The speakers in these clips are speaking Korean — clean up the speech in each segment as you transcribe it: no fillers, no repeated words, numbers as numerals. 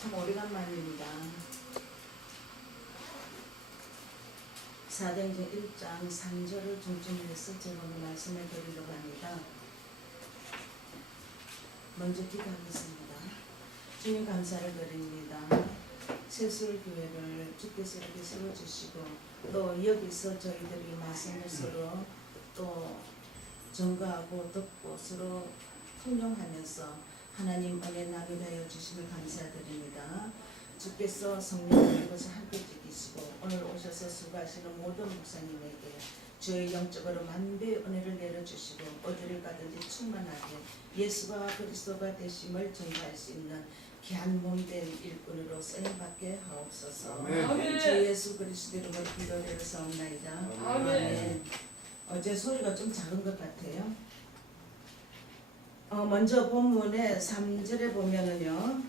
참 오래간만입니다. 사도행전 1장 3절을 중심으로 해서 제가 오늘 말씀을 드리려고 합니다. 먼저 기도하겠습니다. 주님 감사를 드립니다. 세술교회를 주께서 이렇게 세워주시고 또 여기서 저희들이 말씀을 서로 또 전가하고 듣고 서로 통용하면서 하나님 은혜 나누게 하여 주심을 감사드립니다. 주께서 성령을 이것을 함께 지키시고 오늘 오셔서 수고하시는 모든 목사님에게 주의 영적으로 만배의 은혜를 내려주시고 어디를 가든지 충만하게 예수가 그리스도가 되심을 전가할 수 있는 귀한 몸된 일꾼으로 쓰임받게 하옵소서. 아멘. 주 예수 그리스도 이름으로 기도드렸사옵나이다. 아멘. 제 소리가 좀 작은 것 같아요. 먼저 본문의 3절에 보면은요,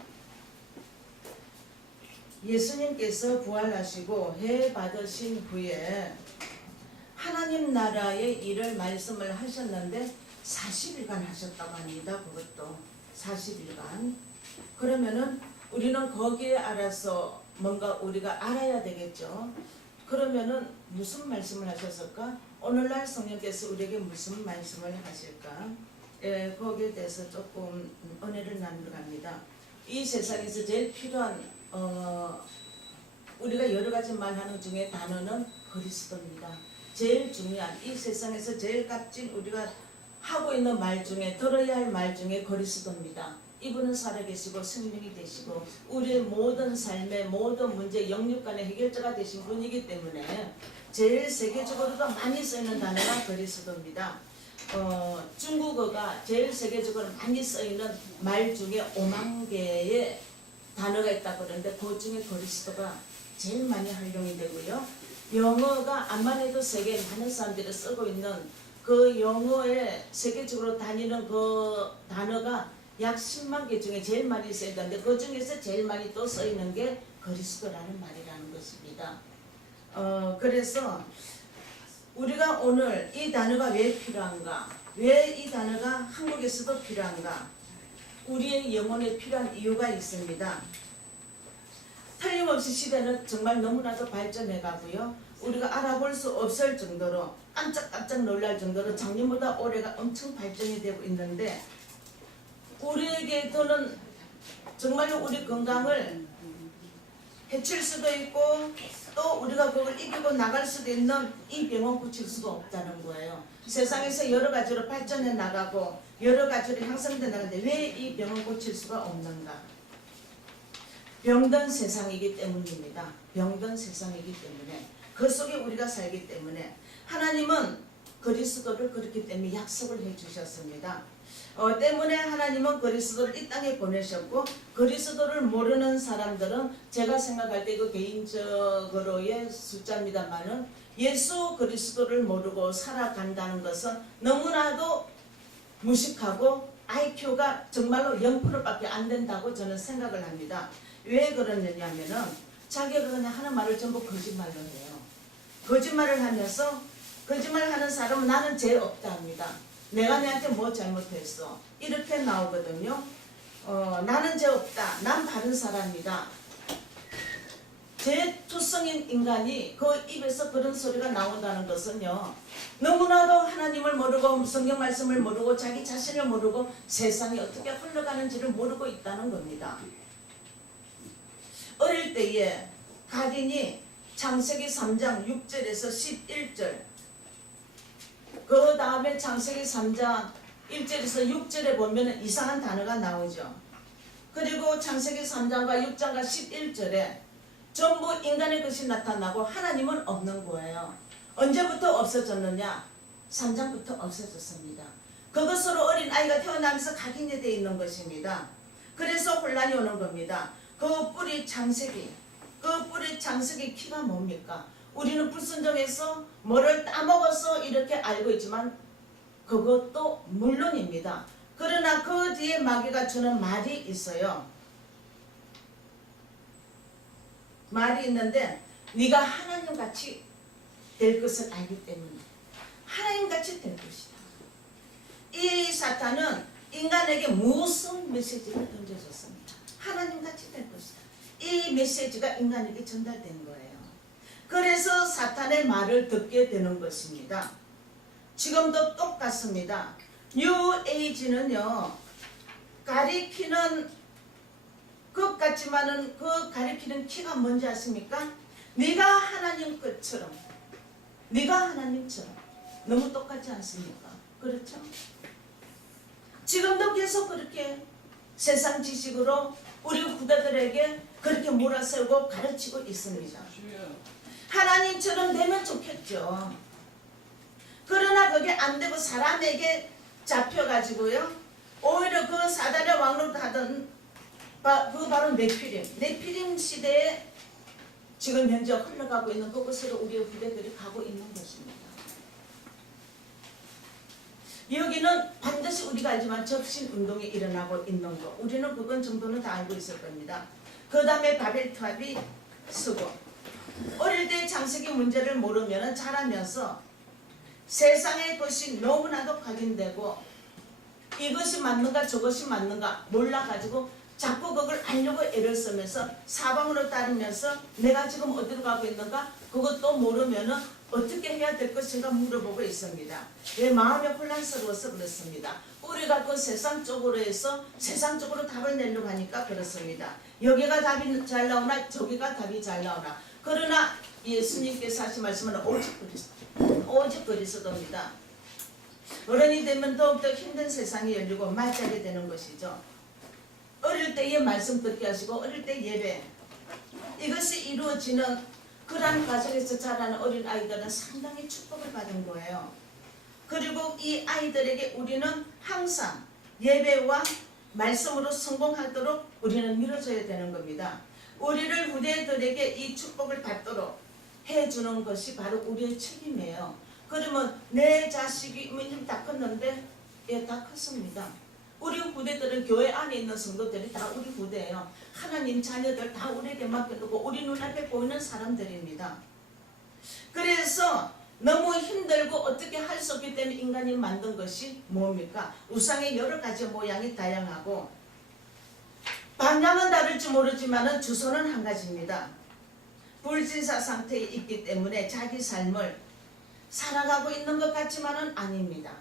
예수님께서 부활하시고 해 받으신 후에 하나님 나라의 일을 말씀을 하셨는데 40일간 하셨다고 합니다. 그것도 40일간. 그러면은 우리는 거기에 알아서 뭔가 우리가 알아야 되겠죠. 그러면은 무슨 말씀을 하셨을까? 오늘날 성령께서 우리에게 무슨 말씀을 하실까? 거기에 대해서 조금 은혜를 나누러 갑니다. 이 세상에서 제일 필요한 우리가 여러 가지 말하는 중에 단어는 그리스도입니다. 제일 중요한 이 세상에서 제일 값진 우리가 하고 있는 말 중에 들어야 할 말 중에 그리스도입니다. 이분은 살아계시고 생명이 되시고 우리의 모든 삶의 모든 문제 영육간의 해결자가 되신 분이기 때문에 제일 세계적으로도 많이 쓰이는 단어가 그리스도입니다. 중국어가 제일 세계적으로 많이 쓰이는 말 중에 5만 개의 단어가 있다고 그러는데 그 중에 그리스도가 제일 많이 활용이 되고요. 영어가 암만 해도 세계에 많은 사람들이 쓰고 있는 그 영어에 세계적으로 다니는 그 단어가 약 10만 개 중에 제일 많이 쓰이는데 그 중에서 제일 많이 또 쓰이는 게 그리스도라는 말이라는 것입니다. 그래서 우리가 오늘 이 단어가 왜 필요한가? 왜 이 단어가 한국에서도 필요한가? 우리의 영혼에 필요한 이유가 있습니다. 틀림없이 시대는 정말 너무나도 발전해 가고요. 우리가 알아볼 수 없을 정도로 깜짝깜짝 놀랄 정도로 작년보다 올해가 엄청 발전이 되고 있는데 우리에게도는 정말로 우리 건강을 해칠 수도 있고 또 우리가 그걸 이기고 나갈 수도 있는 이 병은 고칠 수가 없다는 거예요. 세상에서 여러 가지로 발전해 나가고 여러 가지로 향상돼 나가는데 왜 이 병은 고칠 수가 없는가? 병든 세상이기 때문입니다. 병든 세상이기 때문에 그 속에 우리가 살기 때문에 하나님은 그리스도를 그렇기 때문에 약속을 해주셨습니다. 때문에 하나님은 그리스도를 이 땅에 보내셨고 그리스도를 모르는 사람들은 제가 생각할 때 그 개인적으로의 숫자입니다만은 예수 그리스도를 모르고 살아간다는 것은 너무나도 무식하고 IQ가 정말로 0%밖에 안 된다고 저는 생각을 합니다. 왜 그러느냐면은 자기가 그냥 하는 말을 전부 거짓말로 해요. 거짓말을 하면서 거짓말을 하는 사람은 나는 죄 없다 합니다. 내가 내한테 뭐 잘못했어 이렇게 나오거든요. 나는 죄 없다. 난 바른 사람이다. 죄투성인 인간이 그 입에서 그런 소리가 나온다는 것은요. 너무나도 하나님을 모르고 성경 말씀을 모르고 자기 자신을 모르고 세상이 어떻게 흘러가는지를 모르고 있다는 겁니다. 어릴 때에 가딘이 창세기 3장 6절에서 11절 그 다음에 창세기 3장 1절에서 6절에 보면 이상한 단어가 나오죠. 그리고 창세기 3장과 6장과 11절에 전부 인간의 것이 나타나고 하나님은 없는 거예요. 언제부터 없어졌느냐? 3장부터 없어졌습니다. 그것으로 어린 아이가 태어나면서 각인이 되어 있는 것입니다. 그래서 혼란이 오는 겁니다. 그 뿌리 창세기 키가 뭡니까? 우리는 불순종해서 뭐를 따먹어서 이렇게 알고 있지만 그것도 물론입니다. 그러나 그 뒤에 마귀가 주는 말이 있어요. 말이 있는데 네가 하나님같이 될 것을 알기 때문에 하나님같이 될 것이다. 이 사탄은 인간에게 무슨 메시지를 던져줬습니다. 하나님 같이 될 것이다. 이 메시지가 인간에게 전달된 거예요. 그래서 사탄의 말을 듣게 되는 것입니다. 지금도 똑같습니다. 뉴에이지는요, 가리키는 것 같지만은 그 가리키는 키가 뭔지 아십니까? 네가 하나님 것처럼, 네가 하나님처럼. 너무 똑같지 않습니까? 그렇죠? 지금도 계속 그렇게 세상 지식으로 우리 후대들에게 그렇게 몰아세우고 가르치고 있습니다. 하나님처럼 되면 좋겠죠. 그러나 그게 안 되고 사람에게 잡혀가지고요, 오히려 그 사단의 왕으로 하던 그 바로 네피림 시대에 지금 현재 흘러가고 있는 그곳으로 우리의 후대들이 가고 있는 것입니다. 여기는 반드시 우리가 알지만 접신운동이 일어나고 있는 거, 우리는 그건 정도는 다 알고 있을 겁니다. 그 다음에 바벨탑이 쓰고, 어릴 때 창세기 문제를 모르면 자라면서 세상의 것이 너무나도 각인되고 이것이 맞는가 저것이 맞는가 몰라가지고 자꾸 그걸 알려고 애를 쓰면서 사방으로 따르면서 내가 지금 어디로 가고 있는가 그것도 모르면은 어떻게 해야 될 것인가 물어보고 있습니다. 왜 마음이 혼란스러워서 그렇습니다. 우리가 그 세상 쪽으로 해서 세상 쪽으로 답을 내려고 하니까 그렇습니다. 여기가 답이 잘 나오나 저기가 답이 잘 나오나. 그러나 예수님께서 하신 말씀은 오직 그리스도입니다. 어른이 되면 더욱더 힘든 세상이 열리고 말자게 되는 것이죠. 어릴 때의 말씀 듣게 하시고 어릴 때 예배, 이것이 이루어지는 그러한 과정에서 자라는 어린 아이들은 상당히 축복을 받은 거예요. 그리고 이 아이들에게 우리는 항상 예배와 말씀으로 성공하도록 우리는 밀어줘야 되는 겁니다. 우리를 후대들에게 이 축복을 받도록 해주는 것이 바로 우리의 책임이에요. 그러면 내 자식이 다 컸는데, 예, 다 컸습니다. 우리 후대들은 교회 안에 있는 성도들이 다 우리 후대예요. 하나님 자녀들 다 우리에게 맡겨두고 우리 눈앞에 보이는 사람들입니다. 그래서 너무 힘들고 어떻게 할 수 없기 때문에 인간이 만든 것이 뭡니까? 우상의 여러 가지 모양이 다양하고 방향은 다를지 모르지만 주소는 한 가지입니다. 불진사 상태에 있기 때문에 자기 삶을 살아가고 있는 것 같지만은 아닙니다.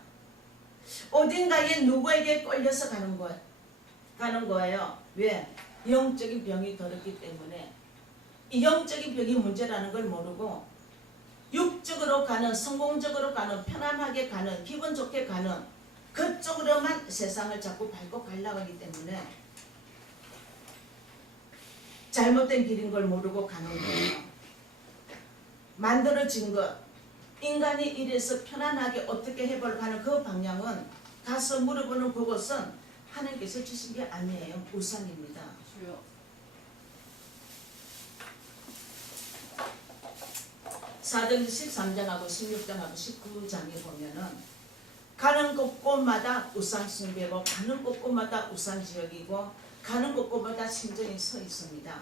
어딘가에 누구에게 끌려서 가는 거예요. 왜? 영적인 병이 들었기 때문에. 이 영적인 병이 문제라는 걸 모르고 육적으로 가는, 성공적으로 가는, 편안하게 가는, 기분 좋게 가는 그쪽으로만 세상을 자꾸 밟고 가려고 하기 때문에 잘못된 길인 걸 모르고 가는 거예요. 만들어진 것, 인간이 이래서 편안하게 어떻게 해보려고 하는 그 방향은 가서 물어보는 그것은 하나님께서 주신 게 아니에요. 우상입니다. 사도행전 13장하고 16장하고 19장에 보면은 가는 곳곳마다 우상 숭배고 가는 곳곳마다 우상 지역이고 가는 곳곳마다 신전이 서 있습니다.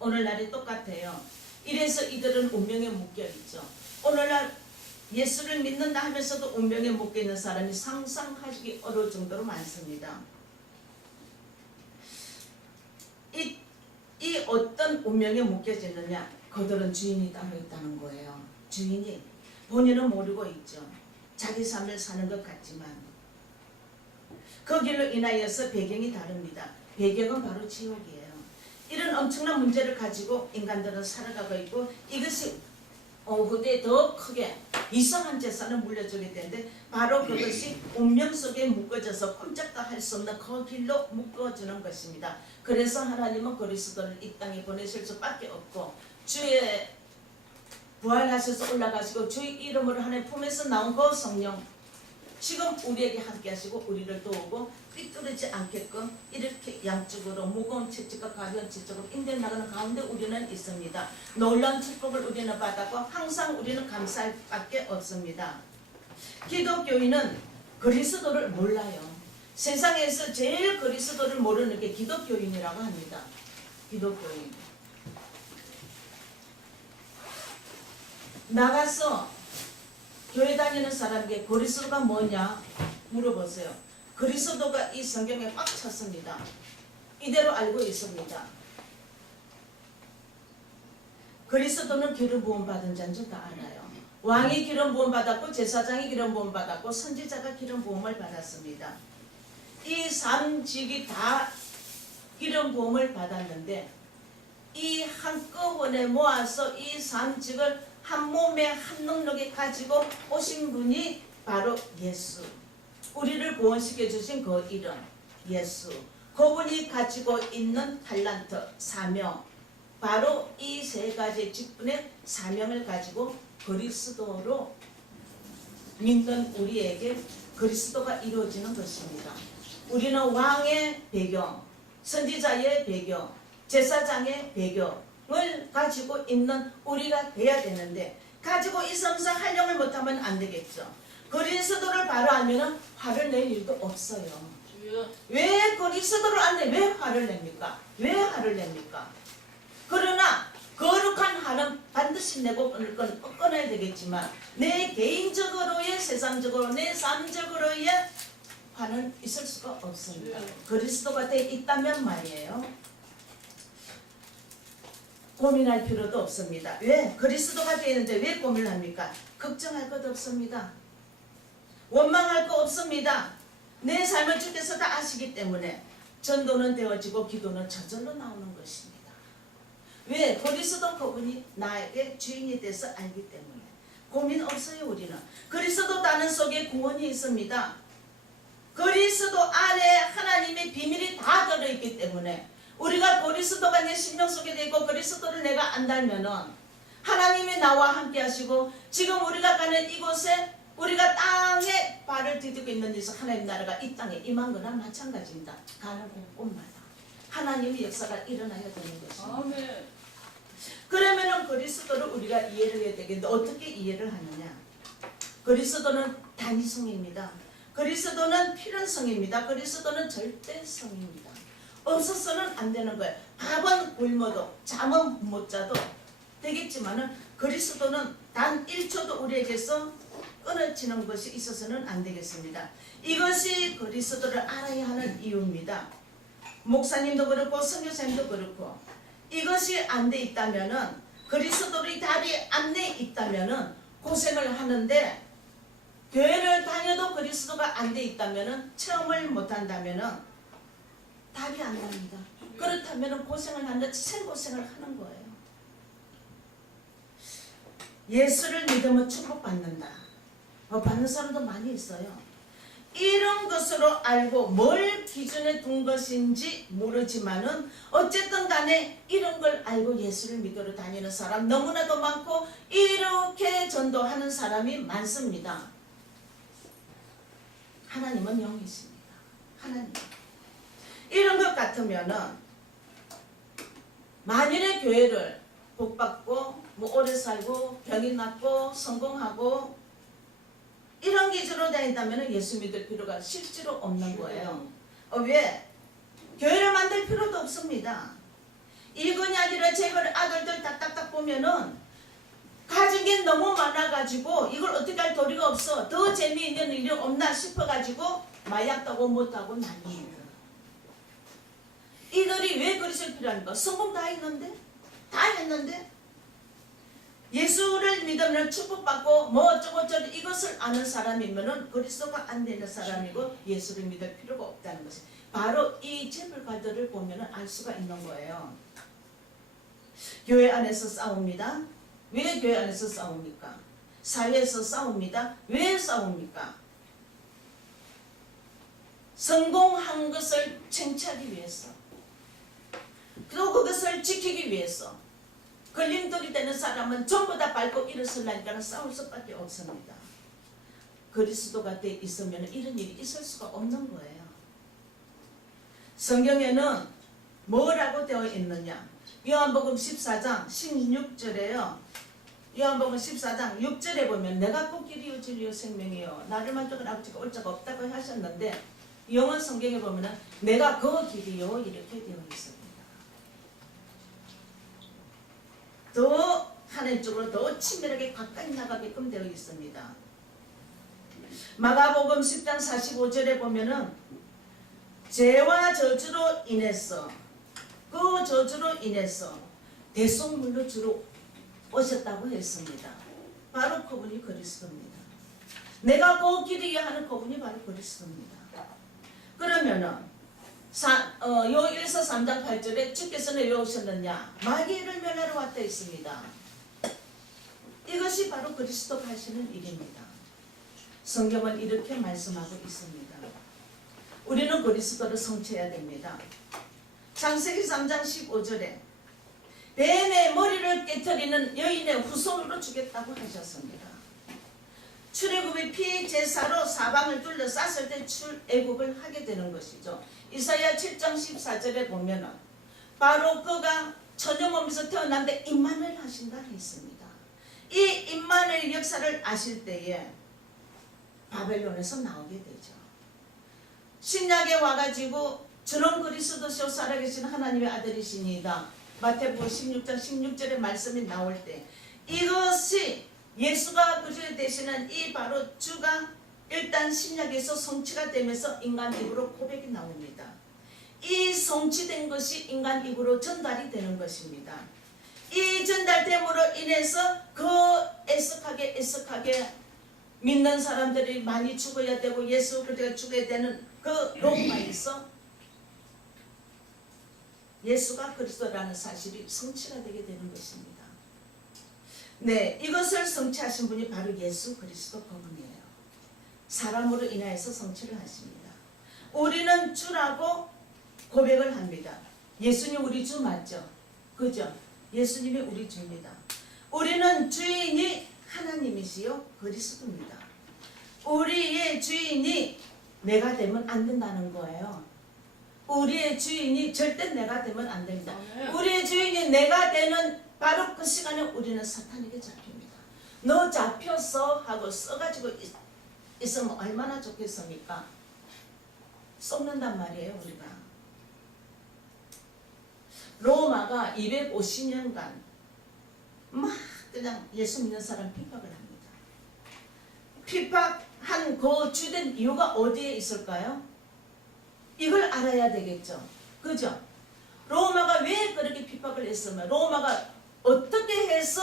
오늘날이 똑같아요. 이래서 이들은 운명에 묶여있죠. 오늘날 예수를 믿는다 하면서도 운명에 묶여있는 사람이 상상하기 어려울 정도로 많습니다. 이 어떤 운명에 묶여졌느냐? 그들은 주인이 따로 있다는 거예요. 주인이 본인은 모르고 있죠. 자기 삶을 사는 것 같지만 그 길로 인하여서 배경이 다릅니다. 배경은 바로 지옥이에요. 이런 엄청난 문제를 가지고 인간들은 살아가고 있고 이것이 후대에 더 크게 이상한 재산을 물려주게 되는데 바로 그것이 운명 속에 묶어져서 꼼짝도 할 수 없는 그 길로 묶어주는 것입니다. 그래서 하나님은 그리스도를 이 땅에 보내실 수밖에 없고 주의 부활하셔서 올라가시고 주의 이름으로 하나님 품에서 나온 그 성령 지금 우리에게 함께 하시고 우리를 도우고 삐뚤어지지 않게끔 이렇게 양쪽으로 무거운 채찍과 가벼운 채찍으로 인도해 나가는 가운데 우리는 있습니다. 놀라운 축복을 우리는 받았고 항상 우리는 감사할 밖에 없습니다. 기독교인은 그리스도를 몰라요. 세상에서 제일 그리스도를 모르는 게 기독교인이라고 합니다. 기독교인. 나가서 교회 다니는 사람에게 그리스도가 뭐냐 물어보세요. 그리스도가 이 성경에 꽉 찼습니다. 이대로 알고 있습니다. 그리스도는 기름 부음 받은 자인 줄 다 알아요. 왕이 기름 부음 받았고 제사장이 기름 부음 받았고 선지자가 기름 부음을 받았습니다. 이 삼직이 다 기름 부음을 받았는데 이 한꺼번에 모아서 이 삼직을 한 몸에 한 능력에 가지고 오신 분이 바로 예수. 우리를 구원시켜 주신 그 이름 예수. 그분이 가지고 있는 탈란트 사명, 바로 이 세 가지 직분의 사명을 가지고 그리스도로 믿는 우리에게 그리스도가 이루어지는 것입니다. 우리는 왕의 배경, 선지자의 배경, 제사장의 배경을 가지고 있는 우리가 돼야 되는데 가지고 있으면서 활용을 못하면 안 되겠죠. 그리스도를 바로 알면 화를 낼 일도 없어요. 왜 그리스도를 안 내? 왜 화를 냅니까? 왜 화를 냅니까? 그러나 거룩한 화는 반드시 내고 끊어야 되겠지만 내 개인적으로의 세상적으로 내 삶적으로의 화는 있을 수가 없습니다. 그리스도가 돼 있다면 말이에요. 고민할 필요도 없습니다. 왜? 그리스도가 되어 있는데 왜 고민을 합니까? 걱정할 것도 없습니다. 원망할 거 없습니다. 내 삶을 주께서 다 아시기 때문에 전도는 되어지고 기도는 저절로 나오는 것입니다. 왜? 그리스도 그분이 나에게 주인이 돼서 알기 때문에 고민 없어요. 우리는 그리스도 단은 속에 구원이 있습니다. 그리스도 안에 하나님의 비밀이 다 들어있기 때문에 우리가 그리스도가 내 심령 속에 있고 그리스도를 내가 안다면은 하나님이 나와 함께 하시고 지금 우리가 가는 이곳에 우리가 땅에 발을 디디고 있는 데서 하나님 나라가 이 땅에 임한 거나 마찬가지입니다. 가는 곳마다 하나님의 역사가 일어나야 되는 것입니다. 아멘. 그러면은 그리스도를 우리가 이해를 해야 되겠는데 어떻게 이해를 하느냐? 그리스도는 단위성입니다. 그리스도는 필연성입니다. 그리스도는 절대성입니다. 없어서는 안 되는 거예요. 밥은 굶어도 잠은 못 자도 되겠지만은 그리스도는 단 1초도 우리에게서 끊어지는 것이 있어서는 안 되겠습니다. 이것이 그리스도를 알아야 하는 이유입니다. 목사님도 그렇고 선교사님도 그렇고 이것이 안 돼 있다면은 그리스도의 답이 안 돼 있다면은 고생을 하는데 교회를 다녀도 그리스도가 안 돼 있다면은 체험을 못 한다면은 답이 안 납니다. 그렇다면은 고생을 하는데 생고생을 하는 거예요. 예수를 믿으면 축복받는다. 받는 사람도 많이 있어요. 이런 것으로 알고 뭘 기준에 둔 것인지 모르지만은 어쨌든 간에 이런 걸 알고 예수를 믿으러 다니는 사람 너무나도 많고 이렇게 전도하는 사람이 많습니다. 하나님은 영이십니다. 하나님. 이런 것 같으면은 만일의 교회를 복받고 뭐 오래 살고 병이 낫고 성공하고 이런 기준으로 다닌다면 예수 믿을 필요가 실제로 없는 거예요. 왜? 교회를 만들 필요도 없습니다. 이근약이라 제걸 아들들 딱딱딱 보면은 가진 게 너무 많아가지고 이걸 어떻게 할 도리가 없어. 더 재미있는 일이 없나 싶어가지고 마약도 하고 못하고 난리입니다. 이들이 왜 그리스도 필요합니까? 성공 다 했는데? 다 했는데? 예수를 믿으면 축복받고 뭐 어쩌고저쩌고 이것을 아는 사람이면은 그리스도가 안 되는 사람이고 예수를 믿을 필요가 없다는 것이 바로 이 재물가들을 보면은 알 수가 있는 거예요. 교회 안에서 싸웁니다. 왜 교회 안에서 싸웁니까? 사회에서 싸웁니다. 왜 싸웁니까? 성공한 것을 쟁취하기 위해서 또 그것을 지키기 위해서 걸림돌이 되는 사람은 전부 다 밟고 일어서려니까 싸울 수밖에 없습니다. 그리스도가 돼 있으면 이런 일이 있을 수가 없는 거예요. 성경에는 뭐라고 되어 있느냐? 요한복음 14장 16절에요. 요한복음 14장 6절에 보면 내가 곧 길이요 진리요 생명이요 나를 만족한 아버지가 올 자가 없다고 하셨는데 영어 성경에 보면 내가 그 길이요 이렇게 되어 있습니다. 더 하나님 쪽으로 더 친밀하게 가까이 나가게끔 되어 있습니다. 마가복음 10장 45절에 보면은 죄와 저주로 인해서 그 저주로 인해서 대속물로 주로 오셨다고 했습니다. 바로 그분이 그리스도입니다. 내가 그 길이게 하는 그분이 바로 그리스도입니다. 그러면은 요일서 3장 8절에 주께서는 왜 오셨느냐? 마귀를 멸하러 왔다 했습니다. 이것이 바로 그리스도가 하시는 일입니다. 성경은 이렇게 말씀하고 있습니다. 우리는 그리스도를 성취해야 됩니다. 창세기 3장 15절에 뱀의 머리를 깨트리는 여인의 후손으로 주겠다고 하셨습니다. 출애굽의 피 제사로 사방을 둘러쌌을 때 출애굽을 하게 되는 것이죠. 이사야 7장 14절에 보면은 바로 그가 처녀 몸에서 태어난데 임마누엘 하신다 했습니다. 이 임마누엘 역사를 아실 때에 바벨론에서 나오게 되죠. 신약에 와가지고 주는 그리스도시요 살아계신 하나님의 아들이시니이다. 마태복음 16장 16절의 말씀이 나올 때 이것이 예수가 그리스도 되시는 이 바로 주가 일단 신약에서 성취가 되면서 인간 입으로 고백이 나옵니다. 이 성취된 것이 인간 입으로 전달이 되는 것입니다. 이 전달됨으로 인해서 그 애석하게 믿는 사람들이 많이 죽어야 되고 예수 그리스도가 죽어야 되는 그 로마에서 예수가 그리스도라는 사실이 성취가 되게 되는 것입니다. 네, 이것을 성취하신 분이 바로 예수 그리스도 그분이에요. 사람으로 인하여서 성취를 하십니다. 우리는 주라고 고백을 합니다. 예수님 우리 주 맞죠? 그죠? 예수님이 우리 주입니다. 우리는 주인이 하나님이시요 그리스도입니다. 우리의 주인이 내가 되면 안 된다는 거예요. 우리의 주인이 절대 내가 되면 안 됩니다. 우리의 주인이 내가 되는 바로 그 시간에 우리는 사탄에게 잡힙니다. 너 잡혔어 하고 써가지고 있으면 얼마나 좋겠습니까? 썩는단 말이에요. 우리가 로마가 250년간 막 그냥 예수 믿는 사람 핍박을 합니다. 핍박한 그 주된 이유가 어디에 있을까요? 이걸 알아야 되겠죠. 그죠? 로마가 왜 그렇게 핍박을 했으면 로마가 어떻게 해서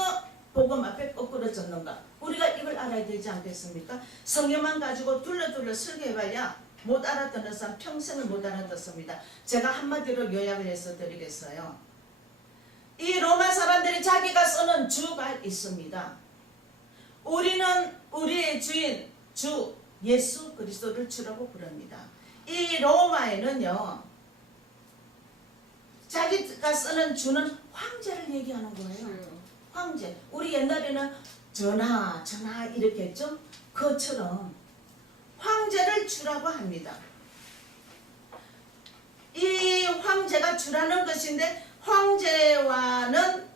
복음 앞에 거꾸러졌는가? 우리가 이걸 알아야 되지 않겠습니까? 성경만 가지고 둘러 설교해봐야 못 알아듣는 사람 평생을 못 알아듣습니다. 제가 한마디로 요약을 해서 드리겠어요. 이 로마 사람들이 자기가 쓰는 주가 있습니다. 우리는 우리의 주인 주 예수 그리스도를 주라고 부릅니다. 이 로마에는요 자기가 쓰는 주는 황제를 얘기하는 거예요. 황제. 우리 옛날에는 전하 이렇게 했죠. 그처럼 황제를 주라고 합니다. 이 황제가 주라는 것인데 황제와는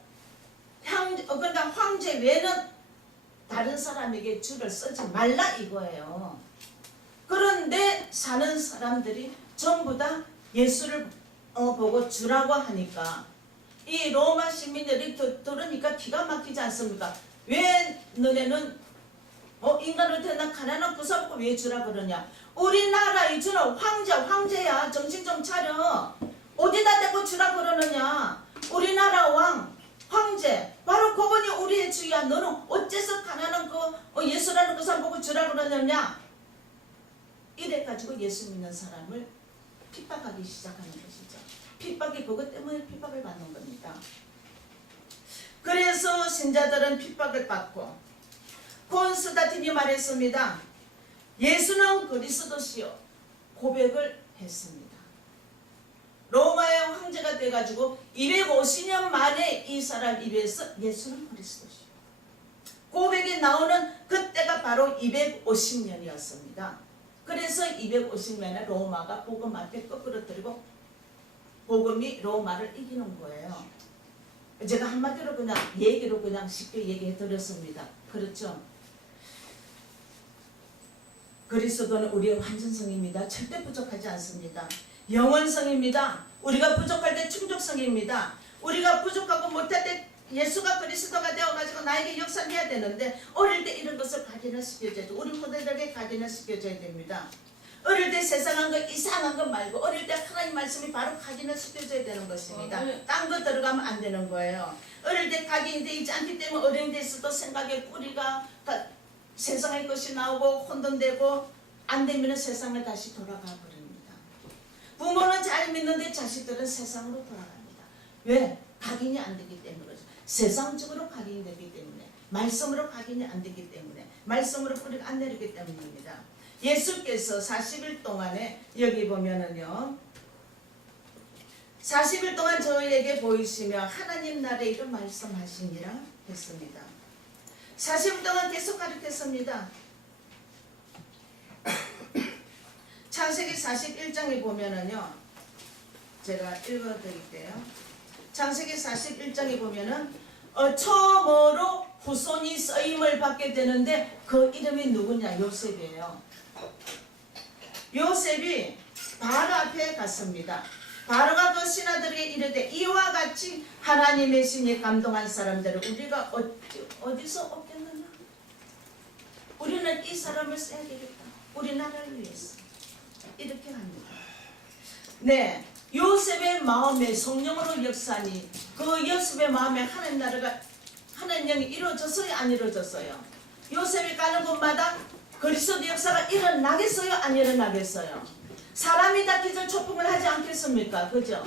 그러니까 황제 외에는 다른 사람에게 주를 쓰지 말라 이거예요. 그런데 사는 사람들이 전부 다 예수를 보고 주라고 하니까 이 로마 시민들이 들으니까 기가 막히지 않습니까? 왜 너네는 인간을 태어나 가난한 구사먹고 왜 주라 그러냐? 우리나라의 주는 황제야. 정신 좀 차려. 어디다 대고 주라 그러느냐? 우리나라 왕 황제 바로 그분이 우리의 주야. 너는 어째서 가난한 그 예수라는 그 사람 보고 주라 그러느냐? 이래가지고 예수 믿는 사람을 핍박하기 시작하는 것이죠. 핍박이 그것 때문에 핍박을 받는 겁니다. 그래서 신자들은 핍박을 받고 콘스탄틴이 말했습니다. 예수는 그리스도시요 고백을 했습니다. 로마의 황제가 돼가지고 250년 만에 이 사람 입에서 예수는 그리스도시요 고백이 나오는 그때가 바로 250년이었습니다. 그래서 250년에 로마가 복음 앞에 거꾸로뜨리고 복음이 로마를 이기는 거예요. 제가 한마디로 그냥 얘기로 그냥 쉽게 얘기해 드렸습니다. 그렇죠? 그리스도는 우리의 완전성입니다. 절대 부족하지 않습니다. 영원성입니다. 우리가 부족할 때 충족성입니다. 우리가 부족하고 못할 때 예수가 그리스도가 되어가지고 나에게 역사를 해야 되는데 어릴 때 이런 것을 각인시켜줘야 돼. 우리 후대들에게 각인시켜줘야 됩니다. 어릴 때 세상한 거 이상한 거 말고 어릴 때 하나님 말씀이 바로 각인을 시켜줘야 되는 것입니다. 딴 거 들어가면 안 되는 거예요. 어릴 때 각인이 되지 않기 때문에 어린 데서도 생각의 뿌리가 다 세상의 것이 나오고 혼돈되고 안 되면 세상을 다시 돌아가 버립니다. 부모는 잘 믿는데 자식들은 세상으로 돌아갑니다. 왜? 각인이 안 되기 때문에. 세상적으로 각인이 되기 때문에, 말씀으로 각인이 안 되기 때문에, 말씀으로 뿌리가 안 내리기 때문입니다. 예수께서 40일 동안에 여기 보면은요, 40일 동안 저희에게 보이시며 하나님 나라에 이런 말씀하시니라 했습니다. 40일 동안 계속 가르쳤습니다. 창세기 41장에 보면은요, 제가 읽어드릴게요. 창세기 41장에 보면은 처음으로 후손이 쓰임을 받게 되는데 그 이름이 누구냐? 요셉이에요. 요셉이 바로 앞에 갔습니다. 바로가 그 신하들에게 이르되 이와 같이 하나님의 신이 감동한 사람들을 우리가 어디서 얻겠느냐? 우리는 이 사람을 써야 되겠다. 우리나라를 위해서. 이렇게 합니다. 네, 요셉의 마음에 성령으로 역사니 그 요셉의 마음에 하나님 나라가 하나님 영이 이루어졌어요? 안 이루어졌어요? 요셉이 가는 곳마다 그리스도 역사가 일어나겠어요? 안 일어나겠어요? 사람이 다 기절 초풍을 하지 않겠습니까? 그죠?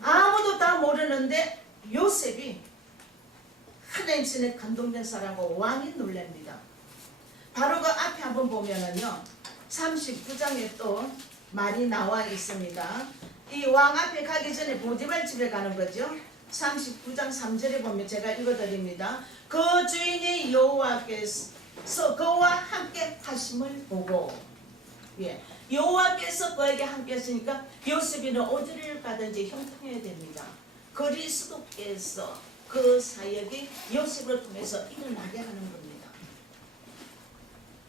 아무도 다 모르는데 요셉이 하나님 신에 감동된 사람하고 왕이 놀랍니다. 바로 그 앞에 한번 보면은요, 39장에 또 말이 나와 있습니다. 이 왕 앞에 가기 전에 보디발 집에 가는 거죠. 39장 3절에 보면 제가 읽어드립니다. 그 주인이 여호와께서 그와 함께 하심을 보고, 예, 여호와께서 그에게 함께 하시니까 요셉이는 어디를 가든지 형통해야 됩니다. 그리스도께서 그 사역이 요셉을 통해서 일어나게 하는 겁니다.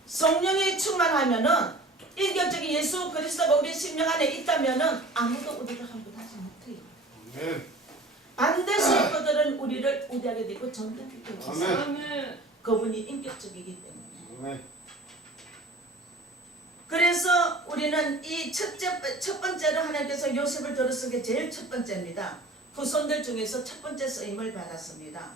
성령이 충만하면은 인격적인 예수 그리스도가 우리 심령 안에 있다면은 아무도 우리를 함부하지 못해요. 아멘. 반드시 그들은 우리를 우대하게 되고 존경하게 되고 있어요. 그분이 인격적이기 때문에. 아멘. 그래서 우리는 이 첫 번째로 하나님께서 요셉을 들어쓴 게 제일 첫 번째입니다. 후손들 중에서 첫 번째 쓰임을 받았습니다.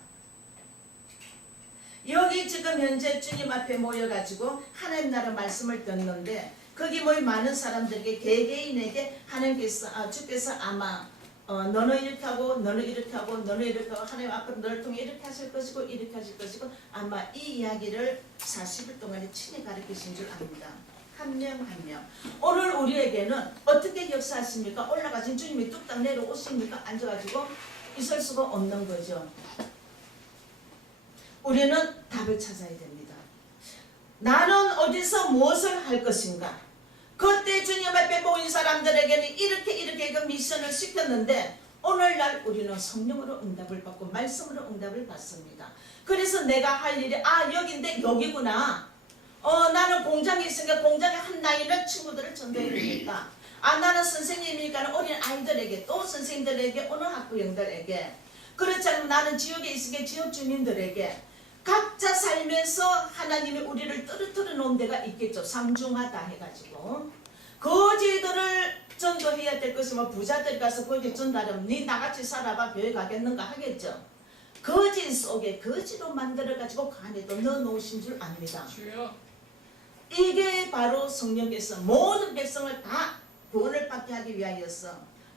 여기 지금 현재 주님 앞에 모여가지고 하나님 나라 말씀을 듣는데 거기 모인 많은 사람들에게 개개인에게 하나님께서 주께서 아마 너는 이렇게 하고 너는 이렇게 하고 너는 이렇게 하고 하나님 앞으로 너를 통해 이렇게 하실 것이고 이렇게 하실 것이고 아마 이 이야기를 40일 동안에 친히 가르치신 줄 압니다. 한 명 한 명. 오늘 우리에게는 어떻게 역사하십니까? 올라가신 주님이 뚝딱 내려오십니까? 앉아가지고 있을 수가 없는 거죠. 우리는 답을 찾아야 됩니다. 나는 어디서 무엇을 할 것인가? 그때 주님 앞에 모인 사람들에게는 이렇게 그 미션을 시켰는데 오늘날 우리는 성령으로 응답을 받고 말씀으로 응답을 받습니다. 그래서 내가 할 일이 여긴데 여기구나. 나는 공장에 있으니까 공장의 한 라인을 친구들을 전도해 주겠다. 나는 선생님이니까 어린 아이들에게 또 선생님들에게 어느 학부형들에게 그렇지 않으면 나는 지역에 있으니까 지역 주민들에게 각자 살면서 하나님이 우리를 떨어뜨려 놓은 데가 있겠죠. 상중하다 해가지고 거지들을 전도해야 될 것이면 부자들 가서 거기 전도하려면 니 나같이 살아봐 교회 가겠는가 하겠죠. 거지 속에 거지로 만들어가지고 간에도 넣어놓으신 줄 압니다. 이게 바로 성령께서 모든 백성을 다 구원을 받게 하기 위하여서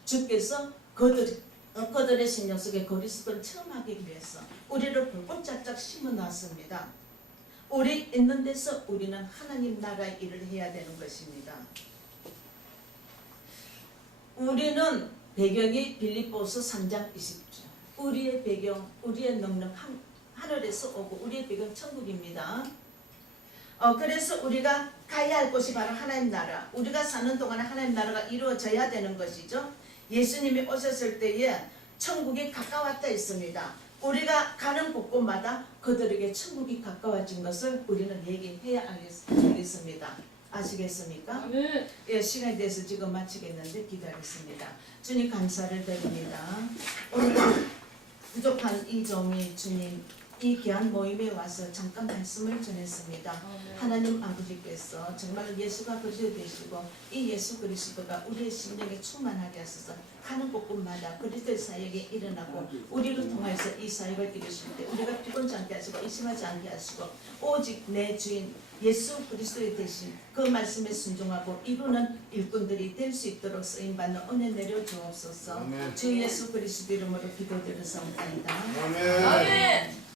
주께서 그들의 심령 속에 그리스도를 체험하기 위해서 우리를 불꽃짝짝 심어놨습니다. 우리 있는 데서 우리는 하나님 나라의 일을 해야 되는 것입니다. 우리는 배경이 빌립보서 3장 20절. 우리의 배경, 우리의 능력 하늘에서 오고 우리의 배경 천국입니다. 그래서 우리가 가야 할 곳이 바로 하나님 나라. 우리가 사는 동안에 하나님 나라가 이루어져야 되는 것이죠. 예수님이 오셨을 때에 천국이 가까웠다 했습니다. 우리가 가는 곳곳마다 그들에게 천국이 가까워진 것을 우리는 얘기해야 알겠습니다. 아시겠습니까? 네. 예, 시간에 대해서 지금 마치겠는데 기다리겠습니다. 주님 감사를 드립니다. 오늘 부족한 이 종이 주님 이 귀한 모임에 와서 잠깐 말씀을 전했습니다. 하나님 아버지께서 정말 예수가 그리스도 되시고 이 예수 그리스도가 우리의 심령에 충만하게 하셔서 가는 곳곳마다 그리스도의 사역이 일어나고 우리를 통해서 이 사역을 이루실 때 우리가 피곤치 않게 하시고 의심하지 않게 하시고 오직 내 주인 예수 그리스도의 대신 그 말씀에 순종하고 이루는 일꾼들이 될 수 있도록 쓰임받는 은혜 내려 주옵소서. 주 예수 그리스도 이름으로 기도드렸사옵나이다. 아멘.